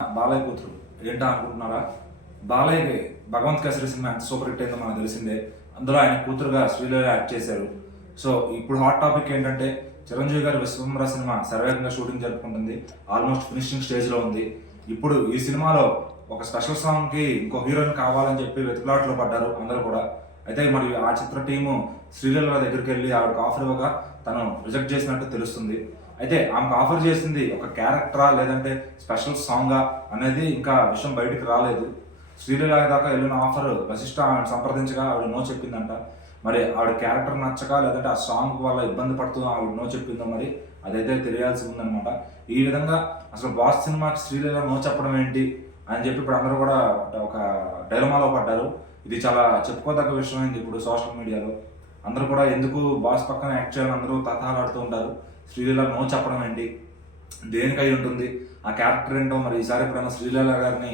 బాలయ్య కూతురు ఏంటా అనుకుంటున్నారా? బాలయ్యకి భగవంత్ కేసరి సినిమా ఎంత సూపర్ హిట్ అయిందో మనకు తెలిసిందే. అందులో ఆయన కూతురుగా శ్రీలీల యాక్ట్ చేశారు. సో ఇప్పుడు హాట్ టాపిక్ ఏంటంటే చిరంజీవి గారి విశ్వంబర సినిమా శరవేగంగా షూటింగ్ జరుపుకుంటుంది. ఆల్మోస్ట్ ఫినిషింగ్ స్టేజ్లో ఉంది. ఇప్పుడు ఈ సినిమాలో ఒక స్పెషల్ సాంగ్కి ఇంకో హీరోయిన్ కావాలని చెప్పి వెతుకులాట్లో పడ్డారు అందరూ కూడా. అయితే మరి ఆ చిత్ర టీము శ్రీలీల దగ్గరికి వెళ్ళి ఆవిడకి ఆఫర్ ఇవ్వగా తను రిజెక్ట్ చేసినట్టు తెలుస్తుంది. అయితే ఆమెకు ఆఫర్ చేసింది ఒక క్యారెక్టరా లేదంటే స్పెషల్ సాంగా అనేది ఇంకా విషయం బయటికి రాలేదు. శ్రీలీల దాకా వెళ్ళిన ఆఫర్ వశిష్ఠ ఆమెను సంప్రదించగా ఆవిడ నో చెప్పిందంట. మరి ఆవిడ క్యారెక్టర్ నచ్చక లేదంటే ఆ సాంగ్ వల్ల ఇబ్బంది పడుతూ ఆవిడ నో చెప్పిందో మరి అదైతే తెలియాల్సి ఉందన్నమాట. ఈ విధంగా అసలు బాస్ సినిమాకి శ్రీలీల నో చెప్పడం ఏంటి అని చెప్పి ఇప్పుడు అందరూ కూడా ఒక డైలమాలో పడ్డారు. ఇది చాలా చెప్పుకోదగ్గ విషయం అయింది ఇప్పుడు సోషల్ మీడియాలో. అందరూ కూడా ఎందుకు బాస్ పక్కన యాక్ట్ చేయాలని అందరూ తథాలాడుతూ ఉంటారు. శ్రీలీల నో చెప్పడం ఏంటి, దేనికై ఉంటుంది, ఆ క్యారెక్టర్ ఏంటో మరి ఈసారి ఎప్పుడైనా శ్రీలీల గారిని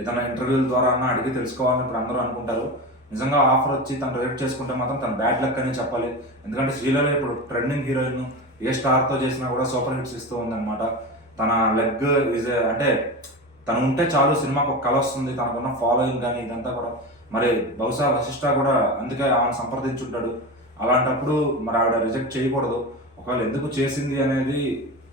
ఏదైనా ఇంటర్వ్యూల ద్వారా అన్నా అడిగి తెలుసుకోవాలని ఇప్పుడు అందరూ అనుకుంటారు. నిజంగా ఆఫర్ వచ్చి తను రిజెక్ట్ చేసుకుంటే మాత్రం తన బ్యాడ్ లక్ అని చెప్పాలి. ఎందుకంటే శ్రీలీల ఇప్పుడు ట్రెండింగ్ హీరోయిన్, ఏ స్టార్తో చేసినా కూడా సూపర్ హిట్స్ ఇస్తూ ఉందన్నమాట. తన లెగ్ అంటే తను ఉంటే చాలు సినిమాకు ఒక కళ వస్తుంది, తనకున్న ఫాలోయింగ్ కానీ ఇదంతా కూడా. మరి బహుశా వశిష్ఠ కూడా అందుకే ఆమెను సంప్రదించుంటాడు. అలాంటప్పుడు మరి ఆవిడ రిజెక్ట్ చేయకూడదు. ఒకవేళ ఎందుకు చేసింది అనేది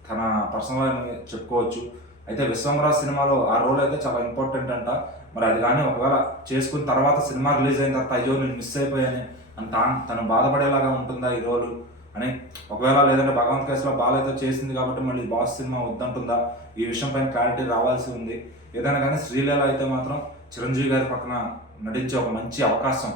తన పర్సనల్ అని చెప్పుకోవచ్చు. అయితే విశ్వంబర సినిమాలో ఆ రోల్ అయితే చాలా ఇంపార్టెంట్ అంట. మరి అది కానీ ఒకవేళ చేసుకున్న తర్వాత సినిమా రిలీజ్ అయిన తర్వాత అయ్యో నేను మిస్ అయిపోయాను అని తను బాధపడేలాగా ఉంటుందా ఈ రోలు అని. ఒకవేళ లేదంటే భగవంత్ కేసులో బాలయ్యతో చేసింది కాబట్టి మళ్ళీ బాస్ సినిమా వద్దంటుందా, ఈ విషయం పైన క్లారిటీ రావాల్సి ఉంది. ఏదైనా కానీ శ్రీలీల అయితే మాత్రం చిరంజీవి గారి పక్కన నటించే ఒక మంచి అవకాశం